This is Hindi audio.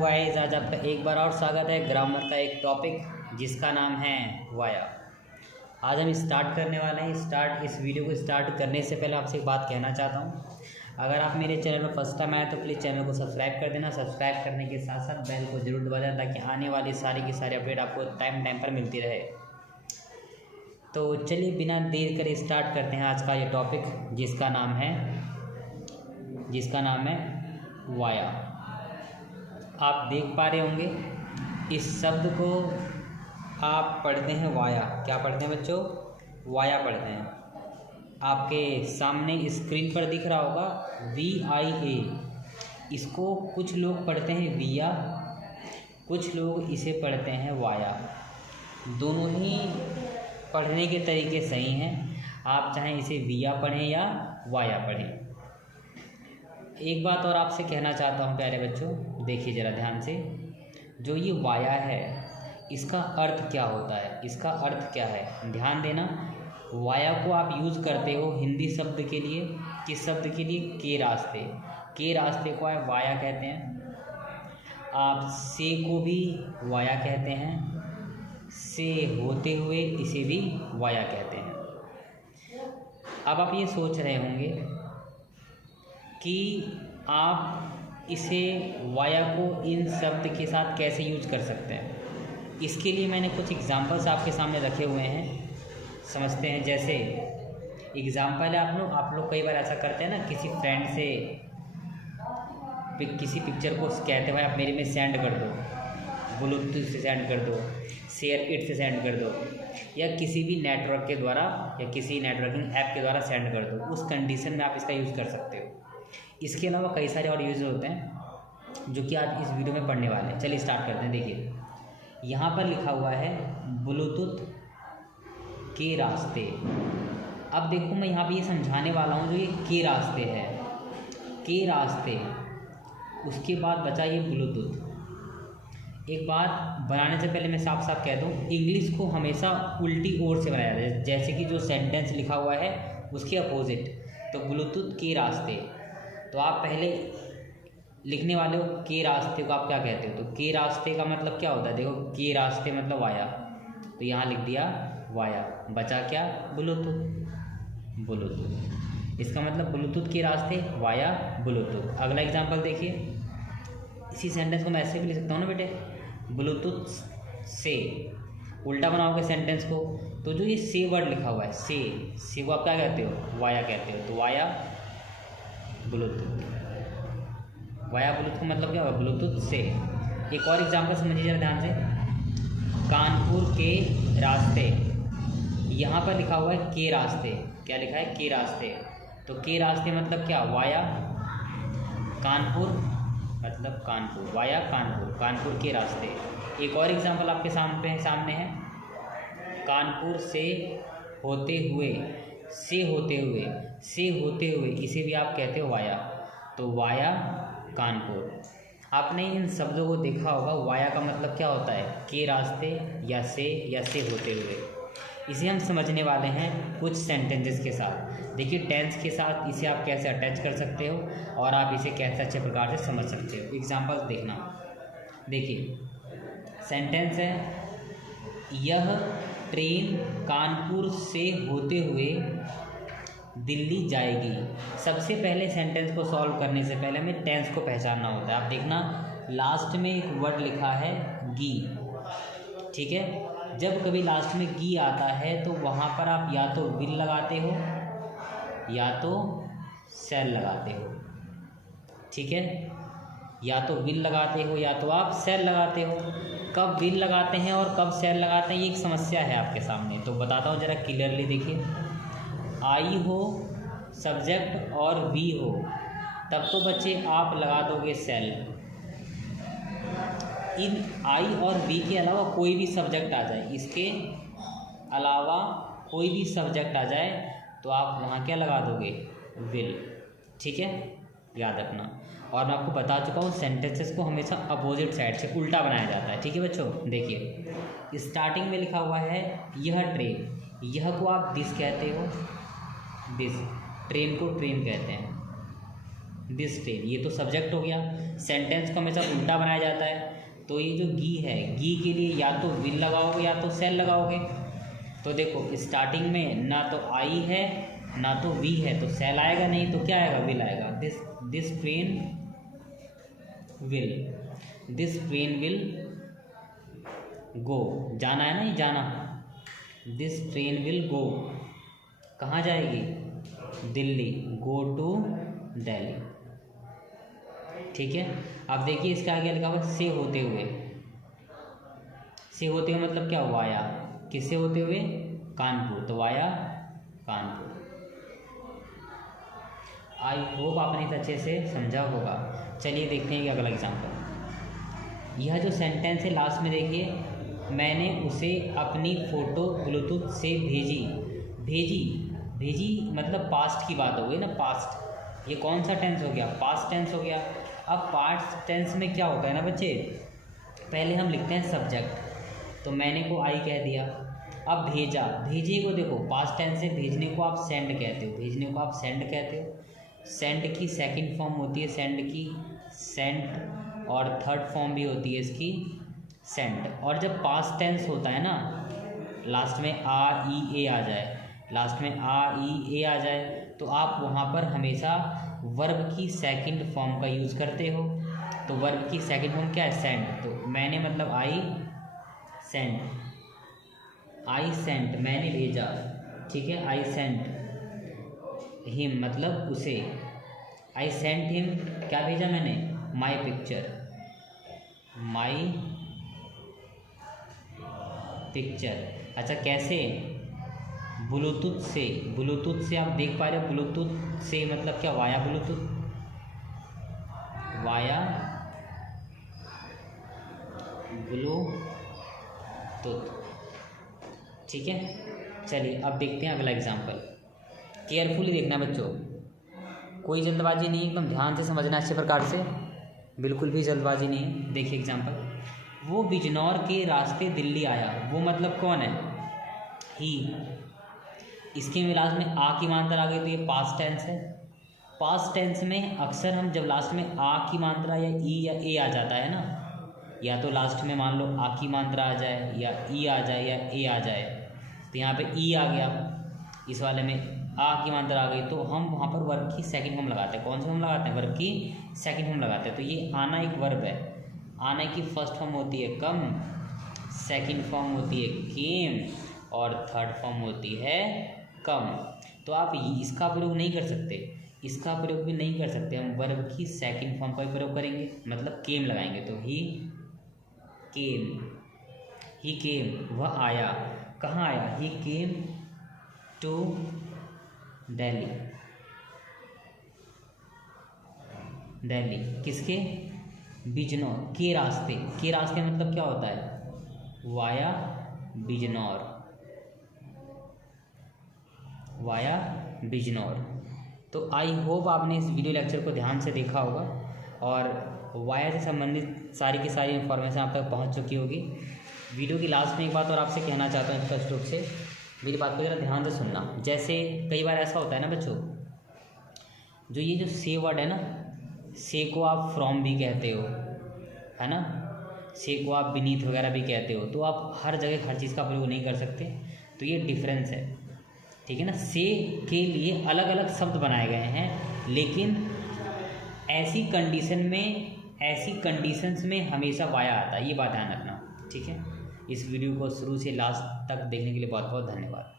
गाइस, आज आपका एक बार और स्वागत है ग्रामर का एक टॉपिक जिसका नाम है वाया। आज हम स्टार्ट करने वाले हैं। इस वीडियो को स्टार्ट करने से पहले आपसे एक बात कहना चाहता हूँ। अगर आप मेरे चैनल पर फर्स्ट टाइम आए तो प्लीज़ चैनल को सब्सक्राइब कर देना। सब्सक्राइब करने के साथ साथ बेल को जरूर दबा देना ताकि आने वाली सारी की सारी अपडेट आपको टाइम पर मिलती रहे। तो चलिए बिना देर करे स्टार्ट करते हैं आज का ये टॉपिक जिसका नाम है वाया। आप देख पा रहे होंगे इस शब्द को आप पढ़ते हैं वाया। क्या पढ़ते हैं बच्चों? वाया पढ़ते हैं। आपके सामने स्क्रीन पर दिख रहा होगा VIA। इसको कुछ लोग पढ़ते हैं विया, कुछ लोग इसे पढ़ते हैं वाया। दोनों ही पढ़ने के तरीके सही हैं। आप चाहें इसे विया पढ़ें या वाया पढ़ें। एक बात और आपसे कहना चाहता हूँ प्यारे बच्चों, देखिए ज़रा ध्यान से। जो ये वाया है इसका अर्थ क्या होता है? इसका अर्थ क्या है? ध्यान देना। वाया को आप यूज़ करते हो हिंदी शब्द के लिए। किस शब्द के लिए? के रास्ते। के रास्ते को आप वाया कहते हैं। आप से को भी वाया कहते हैं। से होते हुए इसे भी वाया कहते हैं। अब आप ये सोच रहे होंगे कि आप इसे वाया को इन शब्द के साथ कैसे यूज कर सकते हैं। इसके लिए मैंने कुछ एग्जांपल्स आपके सामने रखे हुए हैं, समझते हैं। जैसे एग्जांपल है, आप लोग कई बार ऐसा करते हैं ना, किसी फ्रेंड से किसी पिक्चर को कहते हुए आप मेरे में सेंड कर दो, ब्लूटूथ से सेंड कर दो, शेयर इट से सेंड कर दो, या किसी भी नेटवर्क के द्वारा या किसी नेटवर्किंग ऐप के द्वारा सेंड कर दो। उस कंडीशन में आप इसका यूज़ कर सकते हो। इसके अलावा कई सारे और यूज़ होते हैं जो कि आज इस वीडियो में पढ़ने वाले हैं। चलिए स्टार्ट करते हैं। देखिए यहाँ पर लिखा हुआ है ब्लूटूथ के रास्ते। अब देखो मैं यहाँ पे ये समझाने वाला हूँ जो ये के रास्ते है, के रास्ते, उसके बाद बचा ये ब्लूटूथ। एक बात बनाने से पहले मैं साफ साफ कह दूँ, इंग्लिश को हमेशा उल्टी ओर से बनाया जाता है। जैसे कि जो सेंटेंस लिखा हुआ है उसके अपोजिट। तो ब्लूटूथ के रास्ते, तो आप पहले लिखने वाले हो के रास्ते को आप क्या कहते हो? तो के रास्ते का मतलब क्या होता है? देखो के रास्ते मतलब वाया, तो यहाँ लिख दिया वाया। बचा क्या? ब्लूटूथ। ब्लूटूथ इसका मतलब ब्लूटूथ के रास्ते वाया ब्लूटूथ। अगला एग्जांपल देखिए। इसी सेंटेंस को मैं ऐसे भी लिख सकता हूँ ना बेटे, ब्लूटूथ से। उल्टा बनाओगे सेंटेंस को तो जो ये से वर्ड लिखा हुआ है, से को आप क्या कहते हो? वाया कहते हो। तो वाया ब्लूटूथ। वाया ब्लूटूथ का मतलब क्या होगा? ब्लूटूथ से। एक और एग्जांपल समझिए जरा ध्यान से। कानपुर के रास्ते, यहाँ पर लिखा हुआ है के रास्ते। क्या लिखा है? के रास्ते। तो के रास्ते मतलब क्या? वाया कानपुर, मतलब कानपुर, वाया कानपुर, कानपुर के रास्ते। एक और एग्जांपल आपके सामने है, कानपुर से होते हुए, से होते हुए, से होते हुए, इसे भी आप कहते हो वाया। तो वाया कानपुर। आपने इन शब्दों को देखा होगा। वाया का मतलब क्या होता है? के रास्ते या से होते हुए। इसे हम समझने वाले हैं कुछ सेंटेंसेस के साथ। देखिए टेंस के साथ इसे आप कैसे अटैच कर सकते हो और आप इसे कैसे अच्छे प्रकार से समझ सकते हो। एग्जाम्पल देखना। देखिए सेंटेंस है, यह ट्रेन कानपुर से होते हुए दिल्ली जाएगी। सबसे पहले सेंटेंस को सॉल्व करने से पहले हमें टेंस को पहचानना होता है। आप देखना लास्ट में एक वर्ड लिखा है गी, ठीक है। जब कभी लास्ट में गी आता है तो वहाँ पर आप या तो विल लगाते हो या तो सेल लगाते हो, ठीक है। या तो विल लगाते हो या तो आप सेल लगाते हो। कब विल लगाते हैं और कब सेल लगाते हैं ये एक समस्या है आपके सामने, तो बताता हूँ ज़रा क्लियरली। देखिए आई हो सब्जेक्ट और वी हो, तब तो बच्चे आप लगा दोगे सेल। इन आई और वी के अलावा कोई भी सब्जेक्ट आ जाए, इसके अलावा कोई भी सब्जेक्ट आ जाए तो आप वहाँ क्या लगा दोगे? विल, ठीक है, याद रखना। और मैं आपको बता चुका हूँ सेंटेंसेस को हमेशा अपोजिट साइड से उल्टा बनाया जाता है, ठीक है बच्चों। देखिए स्टार्टिंग में लिखा हुआ है यह ट्रेन, यह को आप दिस कहते हो, दिस, ट्रेन को ट्रेन कहते हैं। दिस ट्रेन, ये तो सब्जेक्ट हो गया। सेंटेंस को हमेशा उल्टा बनाया जाता है, तो ये जो गी है, गी के लिए या तो विल लगाओगे या तो सेल लगाओगे। तो देखो स्टार्टिंग में ना तो आई है ना तो वी है, तो सेल आएगा नहीं, तो क्या आएगा, विल आएगा। दिस ट्रेन विल गो, जाना है ना, ये जाना। दिस ट्रेन विल गो, कहाँ जाएगी, दिल्ली, गो टू दिल्ली। ठीक है। अब देखिए इसका आगे लिखा हुआ से होते हुए। से होते हुए मतलब क्या, वाया, किससे होते हुए, कानपुर, तो वाया कानपुर। आई होप आपने इसे अच्छे से समझा होगा। चलिए देखते हैं कि अगला एग्जाम्पल। यह जो सेंटेंस है लास्ट में देखिए, मैंने उसे अपनी फ़ोटो ब्लूटूथ से भेजी मतलब पास्ट की बात हो गई ना, पास्ट। ये कौन सा टेंस हो गया, पास्ट टेंस हो गया। अब पास्ट टेंस में क्या होता है ना बच्चे, पहले हम लिखते हैं सब्जेक्ट, तो मैंने को आई कह दिया। अब भेजा, भेजे को देखो पास्ट टेंस से भेजने को आप सेंड कहते हो, सेंड की सेकंड फॉर्म होती है सेंड की, सेंट, और थर्ड फॉर्म भी होती है इसकी सेंट। और जब पास्ट टेंस होता है ना, लास्ट में आर ई ए आ जाए, तो आप वहाँ पर हमेशा वर्ब की सेकंड फॉर्म का यूज़ करते हो। तो वर्ब की सेकंड फॉर्म क्या है, सेंड। तो मैंने मतलब आई सेंट, मैंने भेजा, ठीक है। आई सेंट हिम मतलब उसे, आई सेंट हिम क्या भेजा मैंने, माई पिक्चर। अच्छा कैसे, ब्लूटूथ से आप देख पा रहे हो, ब्लूटूथ से मतलब क्या, वाया ब्लूटूथ, ठीक है। चलिए अब देखते हैं अगला एग्जाम्पल। केयरफुली देखना बच्चों, कोई जल्दबाजी नहीं, एकदम ध्यान से समझना अच्छे प्रकार से, बिल्कुल भी जल्दबाजी नहीं है। देखिए एग्जाम्पल, वो बिजनौर के रास्ते दिल्ली आया, वो मतलब कौन है, ही। इसके में लास्ट में आ की मात्रा आ गई तो ये पास्ट टेंस है। पास्ट टेंस में अक्सर हम जब लास्ट में आ की मात्रा या ई या ए आ जाता है ना, या तो लास्ट में मान लो आ की मात्रा आ जाए या ई आ जाए या ए आ जाए, तो यहाँ पे ई आ गया, इस वाले में आ की मात्रा आ गई, तो हम वहाँ पर वर्ब की सेकंड फॉर्म लगाते हैं। कौन सा फॉर्म लगाते हैं, वर्ब की सेकंड फॉर्म लगाते हैं। तो ये आना एक वर्ब है, आने की फर्स्ट फॉर्म होती है कम, सेकंड फॉर्म होती है केम, और थर्ड फॉर्म होती है कम। तो आप इसका प्रयोग नहीं कर सकते, इसका प्रयोग भी नहीं कर सकते, हम वर्ब की सेकंड फॉर्म का भी प्रयोग करेंगे, मतलब केम लगाएंगे। तो ही केम, वह आया, कहाँ आया, ही केम टू दिल्ली, किसके, बिजनौर के रास्ते, मतलब क्या होता है, वाया बिजनौर। तो आई होप आपने इस वीडियो लेक्चर को ध्यान से देखा होगा और वाया से संबंधित सारी की सारी इन्फॉर्मेशन आप तक पहुंच चुकी होगी। वीडियो की लास्ट में एक बात और आपसे कहना चाहता हूँ स्पष्ट रूप से, मेरी बात को ज़रा ध्यान से सुनना। जैसे कई बार ऐसा होता है ना बच्चों, जो ये जो से वर्ड है ना, से को आप फ्रॉम भी कहते हो, है ना, से को आप बीनीथ वगैरह भी कहते हो, तो आप हर जगह हर चीज़ का प्रयोग नहीं कर सकते, तो ये डिफरेंस है, ठीक है ना। से के लिए अलग अलग शब्द बनाए गए हैं, लेकिन ऐसी कंडीशंस में हमेशा वाया आता है, ये बात ध्यान रखना, ठीक है। इस वीडियो को शुरू से लास्ट तक देखने के लिए बहुत बहुत धन्यवाद।